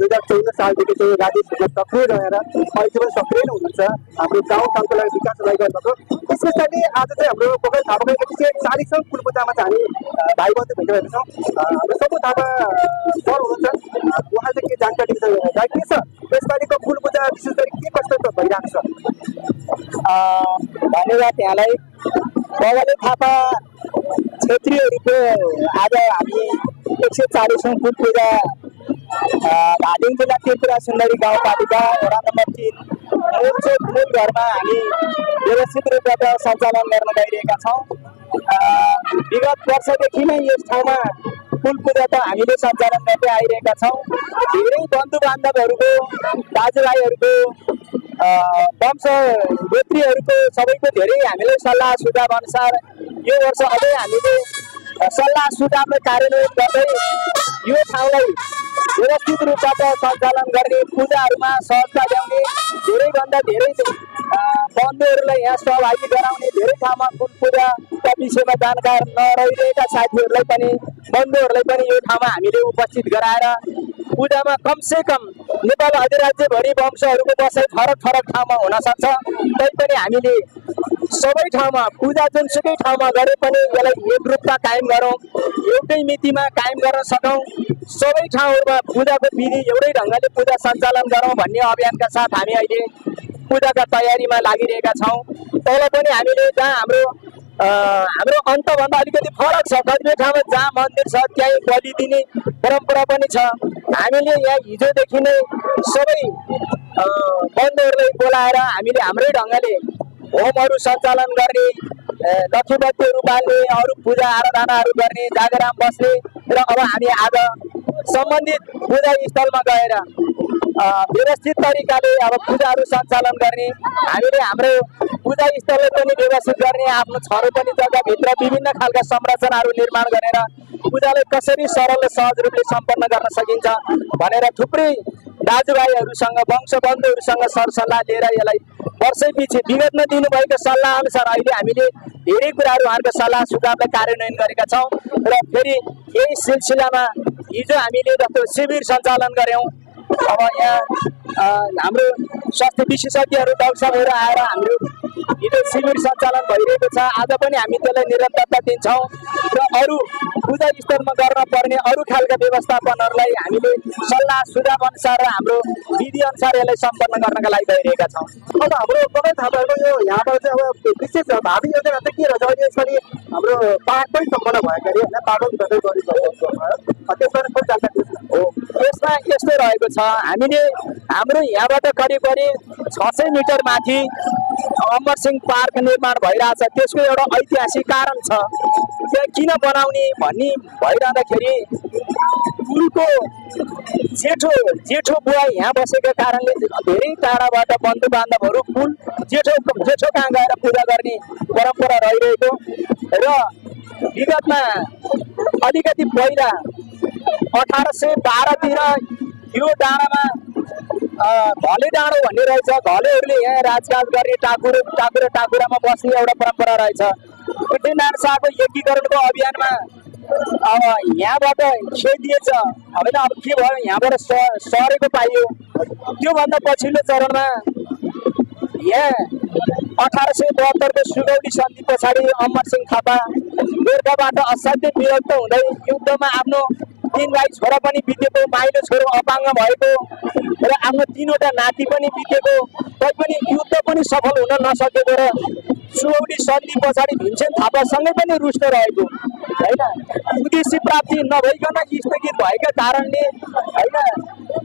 2014 सालदेखि चाहिँ राजेशले सक्रिय रहेर अहिले पनि सक्रिय नै हुनुहुन्छ हाम्रो गाउँ ठाउँको लागि विकासलाई गर्नको। विशेष गरी आज चाहिँ हाम्रो पोखरा थापाको 140औं कुल पूजामा चाहिँ हामी भाइ बन्धु भेटिरहेका छौँ। हाम्रो सबै थापा सर हुनुहुन्छ, उहाँ चाहिँ के जानकारी दिन्छ के छ यसपालिको कुल पूजा विशेष गरी के कस्तो भइरहेको छ? धन्यवाद यहाँलाई। बगाले थापा क्षेत्रीहरूको आज हामी 140औं कुल पूजा धादिङ जिल्ला त्रिपुरा सुन्दरी गाउँपालिका वडा नम्बर 3 मूल घरमा हामी व्यवस्थित रूपबाट सञ्चालन गर्न गइरहेका छौँ। विगत वर्षदेखि नै यस ठाउँमा कुल पूजा त हामीले सञ्चालन गर्दै आइरहेका छौँ। धेरै बन्धु बान्धवहरूको, दाजुभाइहरूको, वंश गोत्रीहरूको सबैको धेरै हामीले सल्लाह सुझाव अनुसार यो वर्ष अझै हामीले सल्लाह सुझावलाई कार्यान्वयन गर्दै यो ठाउँलाई व्यवस्थित रूपबाट सञ्चालन गर्ने, पूजाहरूमा सहजता ल्याउने, धेरैभन्दा धेरै बन्धुहरूलाई यहाँ सहभागी गराउने, धेरै ठाउँमा कुल पूजाका विषयमा जानकार नरहिरहेका साथीहरूलाई पनि, बन्धुहरूलाई पनि यो ठाउँमा हामीले उपस्थित गराएर पूजामा कमसे कम नेपाल अधिराज्यभरि वंशहरूको बसाइ फरक फरक ठाउँमा हुनसक्छ, तैपनि हामीले सबै ठाउँमा पूजा जुनसुकै ठाउँमा गरे पनि यसलाई एकरूपता कायम गरौँ, एउटै मितिमा कायम गर्न सकौँ, सबै ठाउँहरूमा पूजाको विधि एउटै ढङ्गले पूजा सञ्चालन गरौँ भन्ने अभियानका साथ हामी अहिले पूजाका तयारीमा लागिरहेका छौँ। तल पनि हामीले जहाँ हाम्रो अन्तभन्दा अलिकति फरक छ, कतिपय ठाउँमा जहाँ मन्दिर छ त्यहीँ बलि दिने परम्परा पनि छ। हामीले यहाँ हिजोदेखि नै सबै बन्धुहरूलाई बोलाएर हामीले हाम्रै ढङ्गले होमहरू सञ्चालन गर्ने, लक्ष्मीबत्तीहरू बाल्ने, अरू पूजा आराधनाहरू गर्ने, जागराम बस्ने र अब हामी आज सम्बन्धित पूजा स्थलमा गएर व्यवस्थित तरिकाले अब पूजाहरू सञ्चालन गर्ने, हामीले हाम्रो पूजा स्थललाई पनि व्यवस्थित गर्ने, आफ्नो छरो पनि जग्गाभित्र विभिन्न खालका संरचनाहरू निर्माण गरेर पूजालाई कसरी सरल र सहज रूपले सम्पन्न गर्न सकिन्छ भनेर थुप्रै दाजुभाइहरूसँग, वंशबन्धुहरूसँग सरसल्लाह लिएर यसलाई वर्षैपछि विगतमा दिनुभएको सल्लाह अनुसार अहिले हामीले धेरै कुराहरू उहाँहरूको सल्लाह सुझावलाई कार्यान्वयन गरेका छौँ। र फेरि यही सिलसिलामा हिजो हामीले जस्तो शिविर सञ्चालन गऱ्यौँ। अब यहाँ हाम्रो स्वास्थ्य विशेषज्ञहरू डाक्टरहरू आएर हाम्रो हिजो शिविर सञ्चालन भइरहेको छ। आज पनि हामी त्यसलाई निरन्तरता दिन्छौँ र अरू पूजा स्थलमा गर्न पर्ने अरू खालका व्यवस्थापनहरूलाई हामीले सल्लाह सुझाव अनुसार र हाम्रो विधि अनुसार यसलाई सम्पन्न गर्नका लागि गइरहेका छौँ। अब हाम्रो पोखरा थापाको यो यहाँबाट चाहिँ अब विशेष भावी योजना चाहिँ के रहेछ? अहिले यसपालि हाम्रो पाठ पनि सम्पन्न भएको अरे होइन, पाठ पनि त्यसमा पनि जानकारी हो। यसमा यस्तो रहेको छ, हामीले हाम्रो यहाँबाट करिब 600 मिटर माथि अमरसिंह पार्क निर्माण भइरहेछ। त्यसको एउटा ऐतिहासिक कारण छ। त्यहाँ किन बनाउने भन्ने भइरहँदाखेरि पुलको जेठो बुवा यहाँ बसेको कारणले धेरै टाढाबाट बन्धु बान्धवहरू पुल जेठो कहाँ गएर पूजा गर्ने परम्परा रहिरहेको र विगतमा अलिकति पहिला 1812तिर यो डाँडामा घले डाँडो भन्ने रहेछ। घलेहरूले यहाँ राजकाज गर्ने, टाकुरामा बस्ने एउटा परम्परा रहेछ। पृथ्वीनारायण शाहको एकीकरणको अभियानमा अब यहाँबाट खेदिएछ होइन, अब के भयो यहाँबाट सरेको पाइयो। त्योभन्दा पछिल्लो चरणमा यहाँ 1872को सुगौली सन्धि पछाडि अमरसिंह थापा गोर्खाबाट असाध्यै विरक्त हुँदै युद्धमा आफ्नो 3 भाइ छोरा पनि बितेको, माइलो छोरो अपाङ्ग भएको र आफ्नो 3वटा नाति पनि बितेको, तैपनि युद्ध पनि सफल हुन नसकेको र सुगौली सन्धि पछाडि भीमसेन थापासँगै पनि रुष्ट रहेको होइन, उद्देश्य प्राप्ति नभइकन स्थगित भएका कारणले होइन,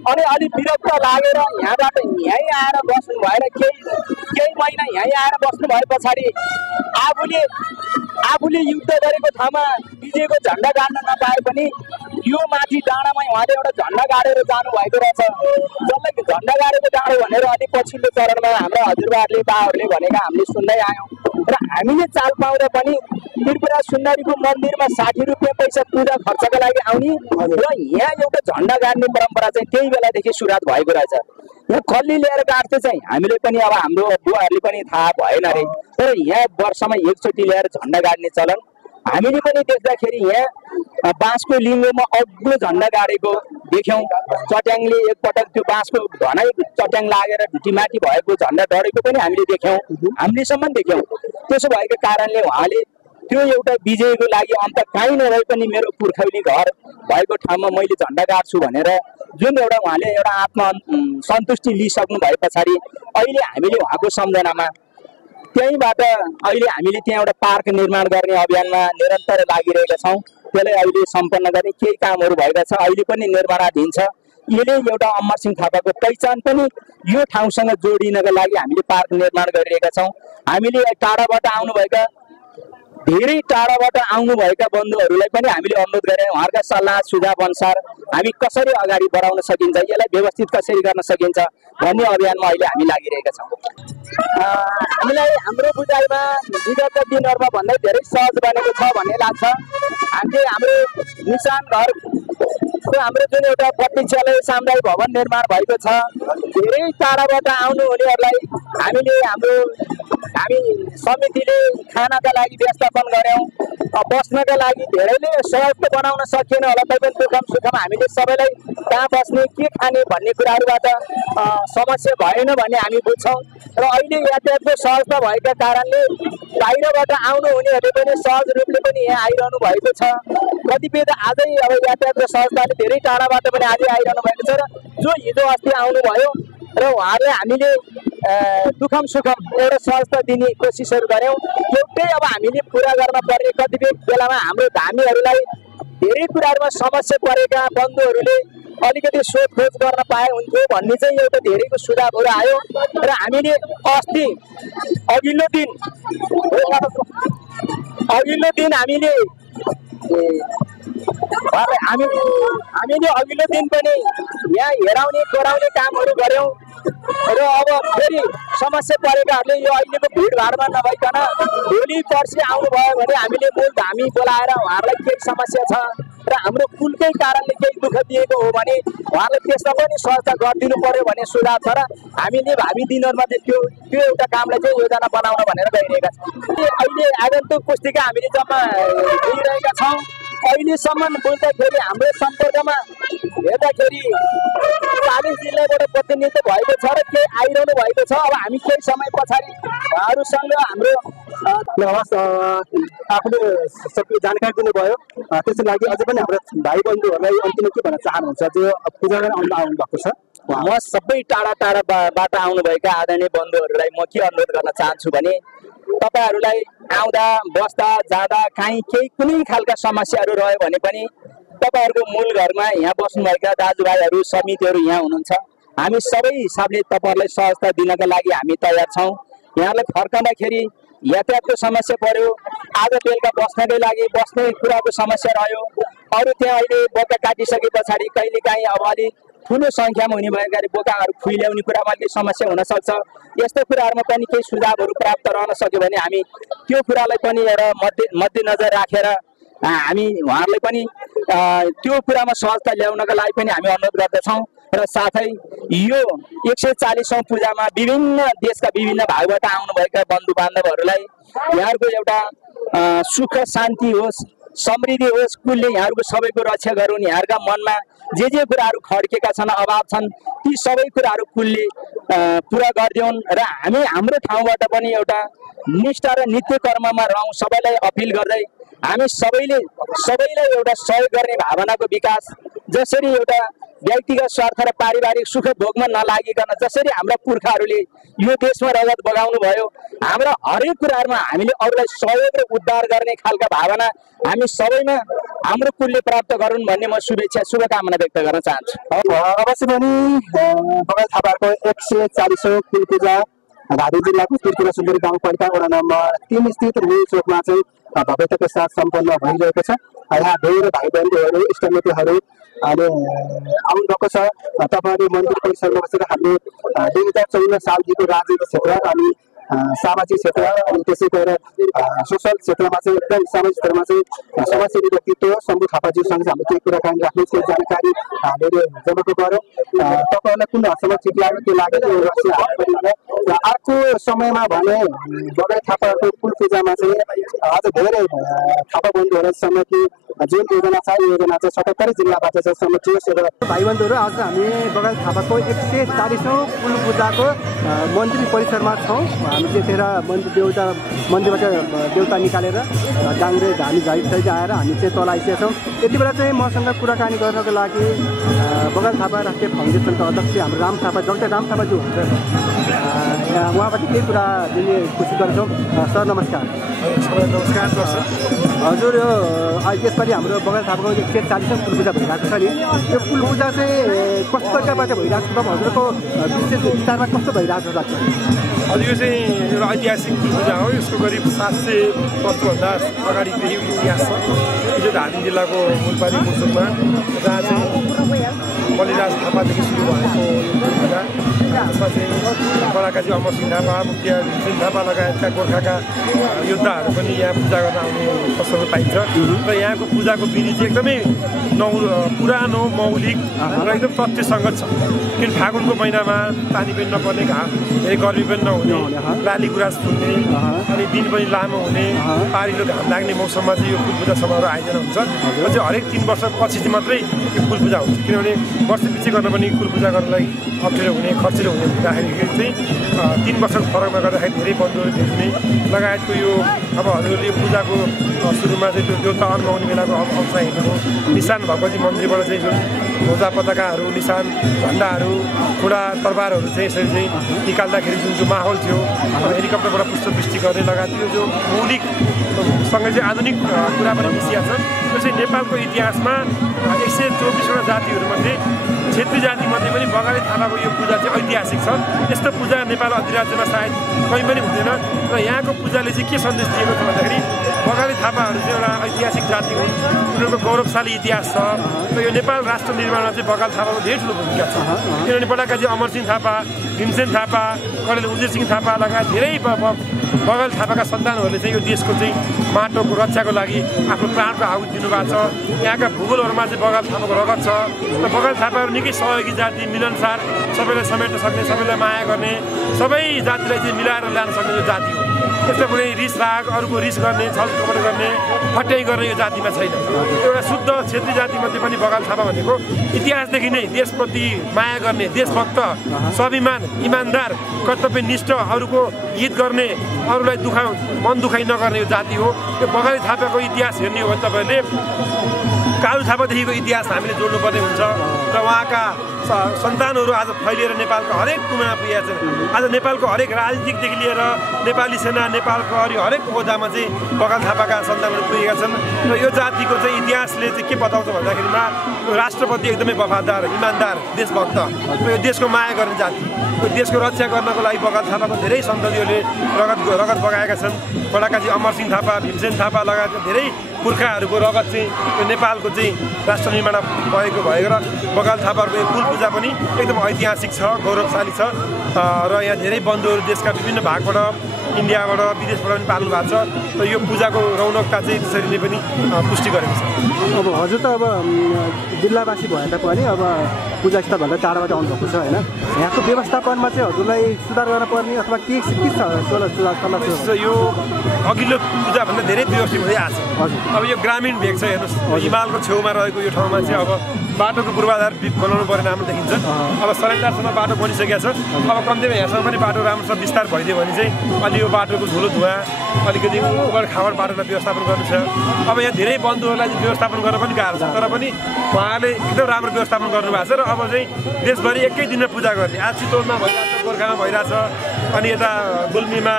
अनि अलिक विरक्त लागेर यहाँबाट यहीँ आएर बस्नु भएर केही महिना यहीँ आएर बस्नु भए पछाडि आफूले युद्ध गरेको ठाउँमा विजयको झन्डा गाड्न नपाए पनि यो माथि डाँडामा उहाँले एउटा झन्डा गाडेर जानुभएको रहेछ। जसलाई झन्डा गाडेको डाँडो भनेर अलिक पछिल्लो चरणमा हाम्रा हजुरबाहरूले बाहरूले भनेका हामीले सुन्दै आयौँ र हामीले चाल पाउँदा पनि त्रिपुरा सुन्दरीको मन्दिरमा 60 रुपियाँ पैसा पूजा खर्चका लागि आउने र यहाँ एउटा झन्डा गाड्ने परम्परा चाहिँ त्यही बेलादेखि सुरुवात भएको रहेछ। यहाँ खल्ली ल्याएर गाड्थे चाहिँ हामीले पनि अब हाम्रो बुवाहरूले पनि थाहा भएन अरे, तर यहाँ वर्षमा एकचोटि ल्याएर झन्डा गाड्ने चलन हामीले पनि देख्दाखेरि यहाँ बाँसको लिङ्गोमा अग्लो झन्डा गाडेको देख्यौँ। चट्याङले एकपटक त्यो बाँसको घनै चट्याङ लागेर ढुटीमाटी भएको झन्डा डढेको पनि हामीले देख्यौँ, हामीलेसम्म देख्यौँ। त्यसो भएको कारणले उहाँले त्यो एउटा विजयको लागि अन्त कहीँ नभए पनि मेरो पुर्खौली घर भएको ठाउँमा मैले झन्डा गाड्छु भनेर जुन एउटा उहाँले एउटा आत्म सन्तुष्टि लिइसक्नु भए पछाडि अहिले हामीले उहाँको सम्झनामा त्यहीँबाट अहिले हामीले त्यहाँ एउटा पार्क निर्माण गर्ने अभियानमा निरन्तर लागिरहेका छौँ। त्यसलाई अहिले सम्पन्न गर्ने केही कामहरू भएका छ, अहिले पनि निर्माणाधीन छ। यसले एउटा अमरसिंह थापाको पहिचान पनि यो ठाउँसँग जोडिनका लागि हामीले पार्क निर्माण गरिरहेका छौँ। हामीले टाढाबाट आउनुभएका धेरै टाढाबाट आउनुभएका बन्धुहरूलाई पनि हामीले अनुरोध गरेँ, उहाँहरूका सल्लाह सुझाव अनुसार हामी कसरी अगाडि बढाउन सकिन्छ, यसलाई व्यवस्थित कसरी गर्न सकिन्छ भन्ने अभियानमा अहिले हामी लागिरहेका छौँ। हामीलाई हाम्रो बुझाइमा विगतका दिनहरूमा भन्दै धेरै सहज बनेको छ भन्ने लाग्छ। हामीले हाम्रो निशान घरको हाम्रो जुन एउटा प्रतीक्षालय सामुदायिक भवन निर्माण भएको छ, धेरै टाढाबाट आउनुहुनेहरूलाई हामी समितिले खानाका लागि व्यवस्थापन गऱ्यौँ। बस्नका लागि धेरैले सहज बनाउन सकिएन होला, तैपनि दुःखम सुखम हामीले सबैलाई कहाँ बस्ने के खाने भन्ने कुराहरूबाट समस्या भएन भन्ने हामी बुझ्छौँ। र अहिले यातायातको सहजता भएका कारणले बाहिरबाट आउनुहुनेहरूले पनि सहज रूपले पनि यहाँ आइरहनु भएको छ। कतिपय त आजै अब यातायातको सहजताले धेरै टाढाबाट पनि आज आइरहनु भएको छ र जो हिजो अस्ति आउनुभयो र उहाँहरूलाई हामीले दुःखम सुखम एउटा सहजता दिने कोसिसहरू गऱ्यौँ। एउटै अब हामीले पुरा गर्न पर्ने कतिपय बेलामा हाम्रो धामीहरूलाई धेरै कुराहरूमा समस्या परेका बन्धुहरूले अलिकति सोधखोज गर्न पाए हुन्थ्यो भन्ने चाहिँ एउटा धेरैको सुझावहरू आयो। र हामीले अस्ति अघिल्लो दिन हामीले अघिल्लो दिन पनि यहाँ हेराउने गराउने कामहरू गऱ्यौँ। र अब फेरि समस्या परेकाहरूले यो अहिलेको भिडभाडमा नभइकन भोलि पर्सि आउनुभयो भने हामीले मूल धामी बोलाएर उहाँहरूलाई केही समस्या छ र हाम्रो कुलकै कारणले केही दुःख दिएको हो भने उहाँलाई त्यसमा पनि सहजता गरिदिनु पर्यो भन्ने सुझाव छ। र हामीले भावी दिनहरूमा चाहिँ त्यो एउटा कामलाई चाहिँ योजना बनाउन भनेर गइरहेका छौँ। अहिले आगन्तुक पुस्तिका हामीले जम्मा दिइरहेका छौँ। अहिलेसम्म बुझ्दाखेरि हाम्रो सम्पर्कमा हेर्दाखेरि 40 जिल्लाबाट प्रतिनिधित्व भएको छ र केही आइरहनु भएको छ। अब हामी केही समय पछाडि उहाँहरूसँग हाम्रो आफूले सबै जानकारी दिनुभयो। त्यसको लागि अझै पनि हाम्रो भाइ बन्धुहरूलाई अन्तिममा के भन्न चाहनुहुन्छ जो पूजा गर्न आउनु भएको छ? म सबै टाढाबाट आउनुभएका आदरणीय बन्धुहरूलाई म के अनुरोध गर्न चाहन्छु भने तपाईँहरूलाई आउँदा बस्दा जाँदा काहीँ केही कुनै खालका समस्याहरू रह्यो भने पनि तपाईँहरूको मूल घरमा यहाँ बस्नुभएका दाजुभाइहरू समितिहरू यहाँ हुनुहुन्छ। हामी सबै हिसाबले तपाईँहरूलाई सहजता दिनका लागि हामी तयार छौँ। यहाँलाई फर्कँदाखेरि यातायातको समस्या पर्यो, आज बेलुका बस्नकै लागि बस्ने कुराको समस्या रह्यो, अरू त्यहाँ अहिले बोका काटिसके पछाडि कहिलेकाहीँ अब अलिक ठुलो सङ्ख्यामा हुने भएका बोकाहरू खुइल्याउने कुरामा अलिक समस्या हुनसक्छ। यस्तो कुराहरूमा पनि केही सुझावहरू प्राप्त रहन सक्यो भने हामी त्यो कुरालाई पनि एउटा मध्यनजर राखेर हामी उहाँहरूलाई पनि त्यो कुरामा सहजता ल्याउनका लागि पनि हामी अनुरोध गर्दछौँ। र साथै यो 140औं पूजामा विभिन्न देशका विभिन्न भागबाट आउनुभएका बन्धु बान्धवहरूलाई यहाँहरूको एउटा सुख शान्ति होस्, समृद्धि होस्, कुलले यहाँहरूको सबैको रक्षा गरून्। यहाँहरूका मनमा जे कुराहरू खड्केका छन्, अभाव छन्, ती सबै कुराहरू कुलले पुरा गरिदिउन्। र हामी हाम्रो ठाउँबाट पनि एउटा निष्ठा र नित्य कर्ममा रहौँ सबैलाई अपिल गर्दै हामी सबैलाई एउटा सहयोग गर्ने भावनाको विकास, जसरी एउटा व्यक्तिगत स्वार्थ र पारिवारिक सुख भोगमा नलागिकन जसरी हाम्रा पुर्खाहरूले यो देशमा रगत बगाउनु भयो, हाम्रा हरेक कुराहरूमा हामीले अरूलाई सहयोग र उद्धार गर्ने खालका भावना हामी सबैमा हाम्रो कुलले प्राप्त गरून् भन्ने म शुभकामना व्यक्त गर्न चाहन्छु। अवश्य पनि तपाईँ थापाको 140औं कुल पूजा धादिङ जिल्लाको त्रिपुरा सुन्दरी गाउँपालिका वडा नम्बर 3 स्थित मूल चोकमा चाहिँ भव्यताको साथ सम्पन्न भइरहेको छ। यहाँ धेरै भाइ बन्धुहरू इष्टमित्रहरू अहिले आउनु भएको छ। तपाईँहरूले मन्दिर परिसरमा बसेर हामीले 2014 सालदेखिको राजनीतिक क्षेत्र अनि सामाजिक क्षेत्र अनि त्यसै गएर सोसल क्षेत्रमा चाहिँ एकदम सामाजिक क्षेत्रमा चाहिँ समाजसेवी व्यक्तित्व शम्भु थापाज्यूसँग हाम्रो केही कुराकानी राख्ने केही जानकारी हामीले जमाको गरौँ। तपाईँहरूलाई कुन हदसम्म ठिक लाग्यो के लाग्यो र अर्को समयमा भने बगाई थापाहरूको कुल पूजामा चाहिँ अझ धेरै थापा बन्धुहरूसँग कि जुन योजना छ योजना चाहिँ 77 जिल्लाबाट चाहिँ समेटियोस् र भाइ बन्धुहरू आज हामी बगाई थापाको 140औं कुल पूजाको मन्दिर परिसरमा छौँ। हामी त्यतिखेर मन्दिरबाट देउता निकालेर डाङ्ग्रे धामी झैसहित आएर हामी चाहिँ तल आइसकेका छौँ। यति बेला चाहिँ मसँग कुराकानी गर्नको लागि बगाई थापा राष्ट्रिय फाउन्डेसनका अध्यक्ष हाम्रो राम थापा डाक्टर राम थापाज्यू हुनुहुन्छ। उहाँबाट केही कुरा दिने कोसिस गर्छौँ। सर नमस्कार। नमस्कार दर्शक। हजुर यो यसपालि हाम्रो बगाई थापाको 140औं कुल पूजा भइरहेको छ नि, यो कुल पूजा चाहिँ कस्तो तरिकाबाट भइरहेको छ, हजुरको विशेष विस्तारमा कस्तो भइरहेको लाग्छ? हजुर यो चाहिँ एउटा ऐतिहासिक कुल पूजा हो। यसको करिब 700 वर्षभन्दा अगाडिदेखि इतिहास छ। यो धादिङ जिल्लाको मुलपारी मुसुकमा जहाँ चाहिँ बलिराज थापादेखि सुरु भएको यो कुल पूजा। त्यसमा चाहिँ बडाकाजी अमरसिंह थापा, मुखिया भीमसेन थापा लगायतका गोर्खाका योद्धाहरू पनि यहाँ पूजा गर्न आउने प्रसङ्ग पाइन्छ। र यहाँको पूजाको विधि चाहिँ एकदमै पुरानो मौलिक र एकदम तथ्यसङ्गत छ। किन फागुनको महिनामा पानी पनि नपर्ने, धेरै गर्मी पनि नहुने, लाली गुराँस फुल्ने अनि दिन पनि लामो हुने, पारिलो घाम लाग्ने मौसममा चाहिँ यो कुल पूजा समारोह आयोजना हुन्छ। र चाहिँ हरेक 3 वर्षपछि चाहिँ मात्रै यो कुल पूजा हुन्छ। किनभने वर्षपछि गर्न पनि कुल पूजा गर्नलाई अप्ठ्यारो हुने, खर्चिलो हुने हुँदाखेरि चाहिँ 3 वर्षको फरकमा गर्दाखेरि धेरै बन्धुहरू भेट्ने लगायतको यो अब हजुरले यो पूजाको सुरुमा चाहिँ त्यो देउता अन्माउने बेलाको अंश हेर्नुभयो। निशान भगवती मन्दिरबाट चाहिँ जुन ध्वजा पताकाहरू, निशान झन्डाहरू, खुडा तरबारहरू चाहिँ यसरी चाहिँ निकाल्दाखेरि जुन माहौल थियो, हेलिकप्टरबाट पुष्पवृष्टि गर्ने लगायत यो जो मौलिकसँगै चाहिँ आधुनिक कुरा पनि मिसिया छ। त्यो चाहिँ नेपालको इतिहासमा 124वटा जातिहरूमध्ये क्षेत्री जातिमध्ये पनि बगाई थापाको यो पूजा चाहिँ ऐतिहासिक छ। यस्तो पूजा नेपाल अधिराज्यमा सायद कहीँ पनि हुँदैन। र यहाँको पूजाले चाहिँ के सन्देश दिएको छ भन्दाखेरि बगाई थापाहरू चाहिँ एउटा ऐतिहासिक जाति हुन्, उनीहरूको गौरवशाली इतिहास छ। र यो नेपाल राष्ट्र निर्माणमा चाहिँ बगाई थापाको धेरै ठुलो भूमिका छ। किनभने बडाकाजी अमरसिंह थापा, भीमसेन थापा, कर्णेल उजिर सिंह थापा लगायत धेरै बगाई थापाका सन्तानहरूले चाहिँ यो देशको चाहिँ माटोको रक्षाको लागि आफ्नो प्राणको आहुति दिनुभएको छ। यहाँका भूगोलहरूमा चाहिँ बगाई थापाको रगत छ। र बगाई थापाहरू निकै सहयोगी जाति, मिलनसार, सबैलाई समेट्न सक्ने, सबैलाई माया गर्ने, सबै जातिलाई चाहिँ मिलाएर लान सक्ने यो जाति हो। त्यस्तो कुनै रिस राग, अरूको रिस गर्ने, छलकपट गर्ने, फट्याइ गर्ने यो जातिमा छैन। एउटा शुद्ध क्षेत्री जातिमध्ये पनि बगाई थापा भनेको इतिहासदेखि नै देशप्रति माया गर्ने, देशभक्त, स्वाभिमान, इमान्दार, कर्तव्यनिष्ठ, अरूको हित गर्ने, अरूलाई मन दुखाइ नगर्ने यो जाति हो। यो बगाई थापाको इतिहास हेर्ने हो भने तपाईँहरूले कालु थापादेखिको इतिहास हामीले जोड्नुपर्ने हुन्छ। र उहाँका सन्तानहरू आज फैलिएर नेपालको हरेक कुनामा पुगेका छन्। आज नेपालको हरेक राजनीतिकदेखि लिएर नेपाली सेना, नेपाल प्रहरी हरेक ओहदामा चाहिँ बगाई थापाका सन्तानहरू पुगेका छन्। र यो जातिको चाहिँ इतिहासले चाहिँ के बताउँछ भन्दाखेरिमा राष्ट्रप्रति एकदमै वफादार, इमान्दार, देशभक्त र यो देशको माया गर्ने जाति। यो देशको रक्षा गर्नको लागि बगाई थापाको धेरै सन्ततिहरूले रगत बगाएका छन्। बडाकाजी अमरसिंह थापा, भीमसेन थापा लगायत धेरै पुर्खाहरूको रगत चाहिँ यो नेपालको चाहिँ राष्ट्र निर्माण भएको र बगाई थापाहरूको यो कुल पूजा पनि एकदम ऐतिहासिक छ, गौरवशाली छ। र यहाँ धेरै बन्धुहरू देशका विभिन्न भागबाट, इन्डियाबाट, विदेशबाट पनि पाल्नु भएको छ। र यो पूजाको रौनकता चाहिँ त्यसरी नै पनि पुष्टि गरेको छ। अब हजुर त अब जिल्लावासी भए तापनि अब पूजा स्थलभन्दा टाढाबाट आउनुभएको छ होइन, यहाँको व्यवस्थापनमा चाहिँ हजुरलाई सुधार गर्न पर्ने अथवा के छ सल्लाह? यो अघिल्लो पूजाभन्दा धेरै व्यवस्थित हुँदै आएको छ। अब यो ग्रामीण भेग छ, हेर्नुहोस् हिमालको छेउमा रहेको यो ठाउँमा चाहिँ अब बाटोको पूर्वाधार बनाउनु पर्ने राम्रो देखिन्छ। अब सरेन्दारसम्म बाटो बनिसकेको छ। अब कम्तीमा यहाँसम्म पनि बाटो राम्रोसँग विस्तार भइदियो भने चाहिँ अलि यो बाटोको धुलो धुवा अलिकति उबड खाबड बाटोलाई व्यवस्थापन गर्नु छ। अब यहाँ धेरै बन्धुहरूलाई चाहिँ व्यवस्थापन गर्न पनि गाह्रो छ, तर पनि उहाँले एकदम राम्रो व्यवस्थापन गर्नुभएको छ। र अब चाहिँ देशभरि एकै दिनमा पूजा गर्ने, आज चितवनमा भइरहेछ, गोर्खामा भइरहेछ, अनि यता गुल्मीमा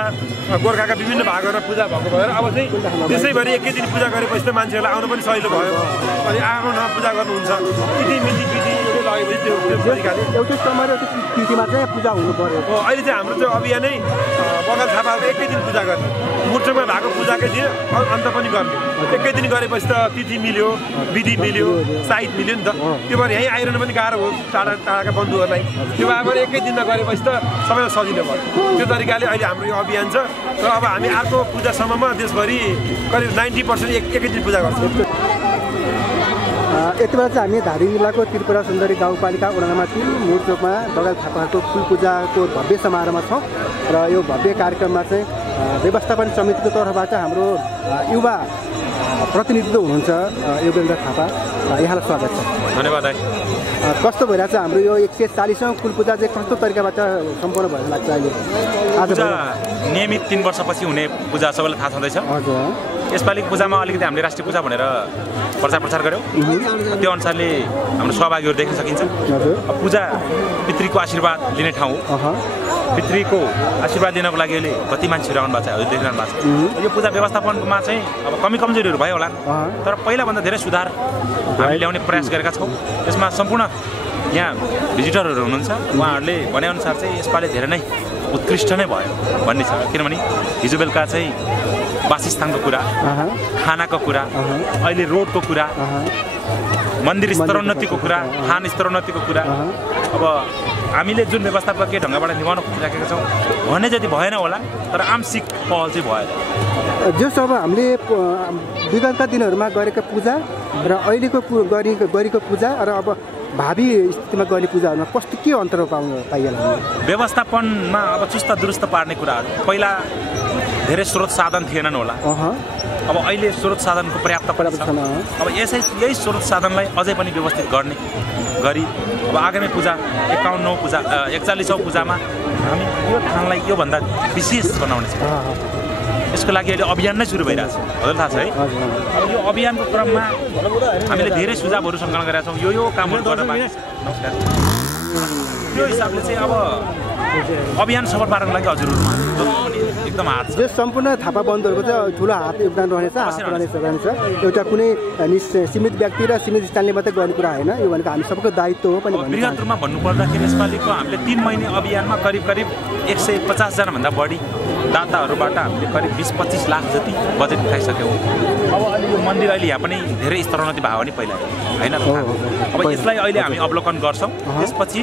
गोर्खाका विभिन्न भागहरूमा पूजा भएको भएर अब चाहिँ देशैभरि एकै दिन पूजा गरेपछि त मान्छेहरूलाई आउनु पनि सजिलो भयो। अनि आफ्नो ठाउँमा पूजा गर्नुहुन्छ, इतिमिति विधि लगेपछि त्यो तरिकाले एउटै समय र एउटै तिथिमा चाहिँ पूजा हुनु पर्यो। अहिले चाहिँ हाम्रो चाहिँ अभियानै बगाल थापाको एकै दिन पूजा गर्ने, मुटुमा भएको पूजाकै दिन अन्त पनि गर्ने। एकै दिन गरेपछि त तिथि मिल्यो, विधि मिल्यो, साहित्य मिल्यो नि त। त्यो भएर यहीँ आइरहनु पनि गाह्रो हो टाढा टाढाका बन्धुहरूलाई। त्यो भएर एकै दिनमा गरेपछि त सबैलाई सजिलो भयो। त्यो तरिकाले अहिले हाम्रो यो अभियान छ र अब हामी अर्को पूजासम्ममा देशभरि करिब 90% एकै दिन पूजा गर्छौँ। यति बेला चाहिँ हामी धादिङ जिल्लाको त्रिपुरा सुन्दरी गाउँपालिका वडा नम्बर 3 मुरचोकमा बगाल थापाको फुल पूजाको भव्य समारोहमा छौँ र यो भव्य कार्यक्रममा चाहिँ व्यवस्थापन समितिको तर्फबाट हाम्रो युवा प्रतिनिधित्व हुनुहुन्छ योगेन्द्र थापा, यहाँलाई स्वागत छ। धन्यवाद। कस्तो भइरहेको छ हाम्रो यो 140औं कुल पूजा चाहिँ कस्तो तरिकाबाट सम्पन्न भएको लाग्छ अहिले? आज नियमित 3 वर्षपछि हुने पूजा सबैलाई थाहा छँदैछ। हजुर। यसपालिको पूजामा अलिकति हामीले राष्ट्रिय पूजा भनेर प्रचार गऱ्यौँ। त्यो अनुसारले हाम्रो सहभागीहरू देख्न सकिन्छ। पूजा पितृको आशीर्वाद लिने ठाउँ हो। पितृको आशीर्वाद दिनको लागि अहिले कति मान्छेहरू आउनु भएको छ, हजुर देखिरहनु भएको छ। यो पूजा व्यवस्थापनमा चाहिँ अब कमी कमजोरीहरू भयो होला, तर पहिलाभन्दा धेरै सुधार हामीले ल्याउने प्रयास गरेका छौँ। यसमा सम्पूर्ण यहाँ भिजिटरहरू हुनुहुन्छ, उहाँहरूले भनेअनुसार चाहिँ यसपालि धेरै नै उत्कृष्ट नै भयो भन्ने छ। किनभने हिजो बेलुका चाहिँ वासस्थानको कुरा, खानाको कुरा, अहिले रोडको कुरा, मन्दिर स्तरोन्नतिको कुरा, थान स्तरोन्नतिको कुरा, अब हामीले जुन व्यवस्थापकीय ढङ्गबाट निभाउन खोजिराखेका छौँ भने जति भएन होला, तर आंशिक पहल चाहिँ भयो। जस अब हामीले विगतका दिनहरूमा गरेका पूजा र अहिलेको गरेको पूजा र अब भावी स्थितिमा गर्ने पूजाहरूमा कस्तो के अन्तर पाइएला? व्यवस्थापनमा अब चुस्त दुरुस्त पार्ने कुराहरू, पहिला धेरै स्रोत साधन थिएनन् होला, अब अहिले स्रोत साधनको पर्याप्त छ। अब यही स्रोत साधनलाई अझै पनि व्यवस्थित गर्ने गरी अब आगामी पूजा 51औं पूजा 41औं पूजामा हामी यो ठाउँलाई योभन्दा विशेष बनाउने छ। यसको लागि अहिले अभियान नै सुरु भइरहेछ, हजुर थाहा छ है। अब यो अभियानको क्रममा हामीले धेरै सुझावहरू सङ्कलन गरेका छौँ, यो कामहरू गर्न बाँकी छ। त्यो हिसाबले चाहिँ अब अभियान सफल पार्नको लागि हजुरहरूमा एकदम हात छ। जो सम्पूर्ण थापा बन्धुहरूको चाहिँ ठुलो हात योगदान रहनेछ, एउटा कुनै सीमित व्यक्ति र सीमित स्थानले मात्रै गर्ने कुरा होइन, यो भनेको हामी सबैको दायित्व हो पनि। बृहत रूपमा भन्नुपर्दाखेरि यसपालिको हामीले 3 महिने अभियानमा करिब 150 जनाभन्दा बढी दाताहरूबाट हामीले करिब 20-25 लाख जति बजेट उठाइसक्यौँ। अब अहिले यो मन्दिर अहिले यहाँ पनि धेरै स्तरोन्नति भयो भने पहिला होइन, अब यसलाई अहिले हामी अवलोकन गर्छौँ। त्यसपछि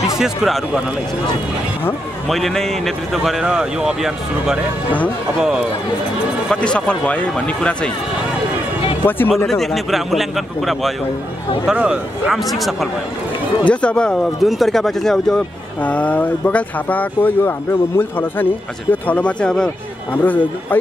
विशेष कुराहरू गर्नलाई मैले नै नेतृत्व गरेर यो अभियान सुरु गरेँ। अब कति सफल भए भन्ने कुरा चाहिँ पछि देख्ने कुरा, मूल्याङ्कनको कुरा भयो, तर आंशिक सफल भयो। जस्तो अब जुन तरिकाबाट चाहिँ अब जो बगाल थापाको यो हाम्रो मूल थलो छ नि, यो थलोमा चाहिँ अब हाम्रो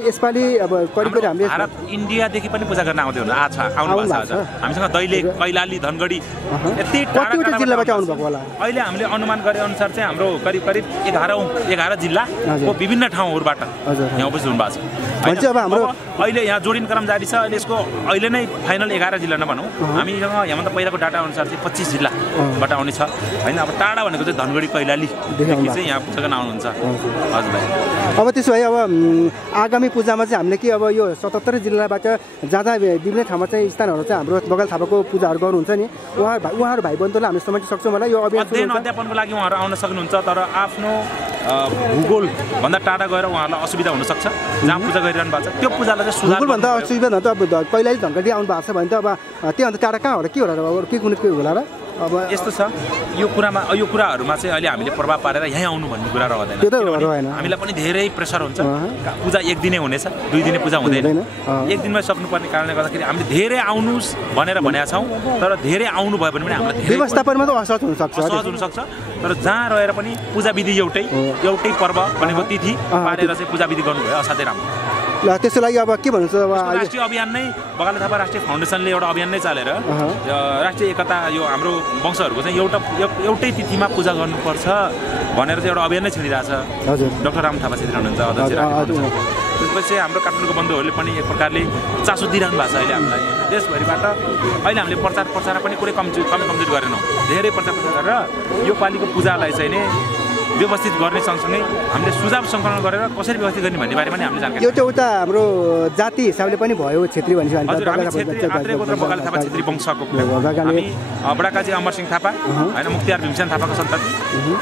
यसपालि अब करिब हामीले भारत इन्डियादेखि पनि पूजा गर्न आउँदै हुनु आउनु भएको छ। हामीसँग दैलेख, कैलाली, धनगढी यति कतिवटा जिल्लाबाट आउनु भएको होला? अहिले हामीले अनुमान गरे अनुसार चाहिँ हाम्रो करिब 11 जिल्लाको विभिन्न ठाउँहरूबाट यहाँ उपस्थित हुनुभएको छ। अब हाम्रो अहिले यहाँ जोडिन क्रम जारी छ। अहिले नै फाइनल 11 जिल्ला नभनौँ, हामीसँग यहाँभन्दा पहिलाको डाटा अनुसार चाहिँ 25 जिल्लाबाट आउने छ होइन। अब टाढा भनेको चाहिँ धनगढी, कैलालीदेखि चाहिँ यहाँ पूजा गर्न आउनुहुन्छ। हजुर भाइ, अब त्यसो भए अब आगामी पूजामा चाहिँ हामीले के अब यो 77 जिल्लाबाट जहाँ विभिन्न ठाउँमा चाहिँ स्थानहरू चाहिँ हाम्रो बगाल थापाको पूजाहरू गर्नुहुन्छ नि, उहाँहरू भाइ बन्धुलाई हामीले समात्न सक्छौँ होला? यो अध्ययन अध्यापनको लागि उहाँहरू आउन सक्नुहुन्छ, तर आफ्नो भूगोलभन्दा टाढा गएर उहाँहरूलाई असुविधा हुनसक्छ। जहाँ पूजा गरिरहनु भएको छ त्यो पूजालाई चाहिँ सुधार भूगोलभन्दा असुविधा त अब कैलाली धनगढी आउनु भएको छ भने त अब त्योभन्दा टाढा कहाँ होला, के होला र के कुनै के होला र? अब यस्तो छ, यो कुराहरूमा चाहिँ अहिले हामीले प्रभाव पारेर यहीँ आउनु भन्ने कुरा रहँदैन। हामीलाई पनि धेरै प्रेसर हुन्छ। पूजा एक दिनै हुनेछ, 2 दिने पूजा हुँदैन, एक दिनमै सक्नुपर्ने कारणले गर्दाखेरि हामीले धेरै आउनुहोस् भनेर भनेका छौँ, तर धेरै आउनु भयो भने पनि हामीलाई व्यवस्थापनमा त असहज हुनसक्छ। तर जहाँ रहेर पनि पूजा विधि एउटै पर्व भनेको तिथि पारेर चाहिँ पूजा विधि गर्नुभयो, असाध्यै राम्रो। ल त्यसको लागि अब के भन्नुहुन्छ? अब राष्ट्रिय अभियान नै बगाल थापा राष्ट्रिय फाउन्डेसनले एउटा अभियान नै चालेर राष्ट्रिय एकता, यो हाम्रो वंशहरूको चाहिँ एउटै तिथिमा पूजा गर्नुपर्छ भनेर चाहिँ एउटा अभियान नै छिडिरहेछ। डाक्टर राम थापा छेत्री हुनुहुन्छ, अध्यक्ष। त्यसपछि हाम्रो काठमाडौँको बन्धुहरूले पनि एक प्रकारले चासो दिइरहनु भएको छ अहिले हामीलाई देशभरिबाट। अहिले हामीले प्रचार पनि कुनै कमजोरी गरेनौँ, धेरै प्रचार गरेर यो पालिको पूजालाई चाहिँ नि व्यवस्थित गर्ने सँगसँगै हामीले सुझाव सङ्कलन गरेर कसरी व्यवस्थित गर्ने भन्ने बारेमा पनि हामीले जानकारी यो चाहिँ उता हाम्रो जाति हिसाबले पनि भयो क्षेत्री भनेपछि हजुर हामी क्षेत्री आत्रे गोत्र बगाल थापा क्षेत्री वंशको हामी बडाकाजी अमरसिंह थापा होइन मुक्तियार भीमसेन थापाको सन्तति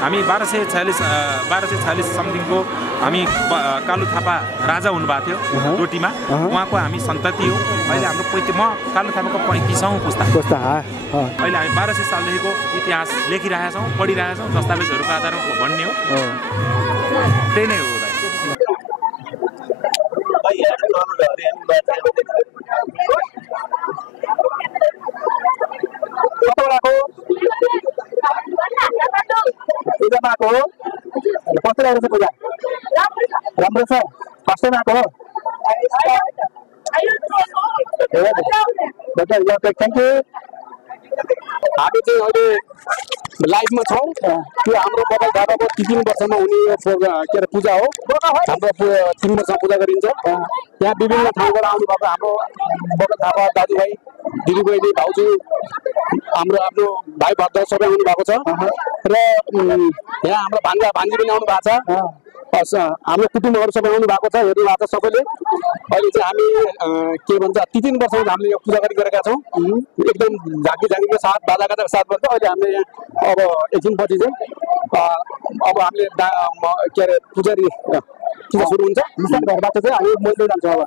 हामी 1246 समथिङको हामी कालु थापा राजा हुनुभएको थियो डोटीमा उहाँको हामी सन्तति हो अहिले हाम्रो म कालु थापाको 35औँ पुस्ता अहिले हामी 1200 सालदेखिको इतिहास लेखिरहेका छौँ पढिरहेका छौँ दस्तावेजहरूको आधारमा भन्ने हो त्यही नै हो पूजामा आएको हो कस्तो लागेको छ पूजा राम्रो छ फर्स्ट टाइम आएको हो थ्याङ्क यू हामी चाहिँ अहिले लाइभमा छौँ त्यो हाम्रो बगाल थापाको 3 वर्षमा हुने के अरे पूजा हो हाम्रो 3 वर्षमा पूजा गरिन्छ यहाँ विभिन्न ठाउँबाट आउनुभएको हाम्रो बगाल थापा दाजुभाइ दिदीबहिनी भाउजू हाम्रो आफ्नो भाइ भक्त सबै आउनु भएको छ र यहाँ हाम्रो भान्जा भान्जी पनि आउनु भएको छ हाम्रो कुटुम्बहरू सबै आउनु भएको छ हेर्नु भएको छ सबैले अहिले चाहिँ हामी के भन्छ 3 वर्षमा हामीले यो पूजा गरिरहेका छौँ एकदम झाँकी झाँकीको साथ बाजागाजाको साथ गर्छ अहिले हामीले यहाँ अब एकछिनपछि चाहिँ अब हामीले के अरे पूजारी पूजा सुरु हुन्छ घरबाट चाहिँ हामी मन्दिर जान्छौँ अब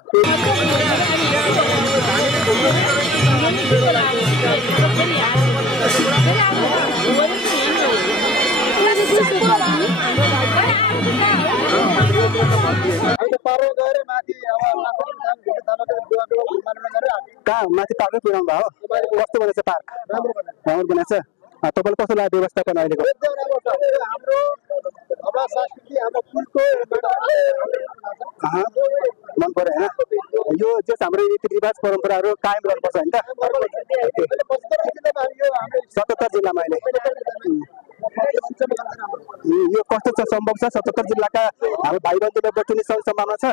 कहाँ माथि पार्कै पुऱ्याउनु भयो कस्तो बनेछ पार्क राम्रो बनाएको छ तपाईँलाई कस्तो लाग्यो व्यवस्थापन अहिलेको मन पर्यो होइन यो जस हाम्रो रीतिरिवाज परम्पराहरू कायम गर्नुपर्छ होइन त 77 जिल्लामा अहिले यो कस्तो छ सम्भव छ 77 जिल्लाका हाम्रो भाइ बन्धुले बटुल्ने सम्भावना छ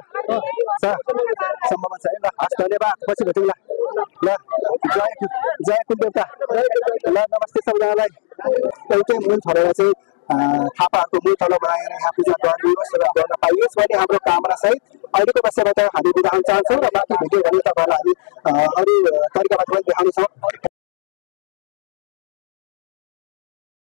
सम्भावना छ ल हस् धन्यवाद पछि भेटौँ ल जय कुलदेवता ल नमस्ते सबैजनालाई एउटै मूल थलोलाई चाहिँ थापाहरूको मूल थलो बनाएर यहाँ पूजा गरियोस् र गर्न पाइयोस् भन्ने हाम्रो कामना सहित अहिलेको बस्यबाट हामी बिदा हुन चाहन्छौँ र बाँकी भिडियो भने तपाईँहरूलाई हामी अरू तरिकाबाट पनि देखाउनेछौँ।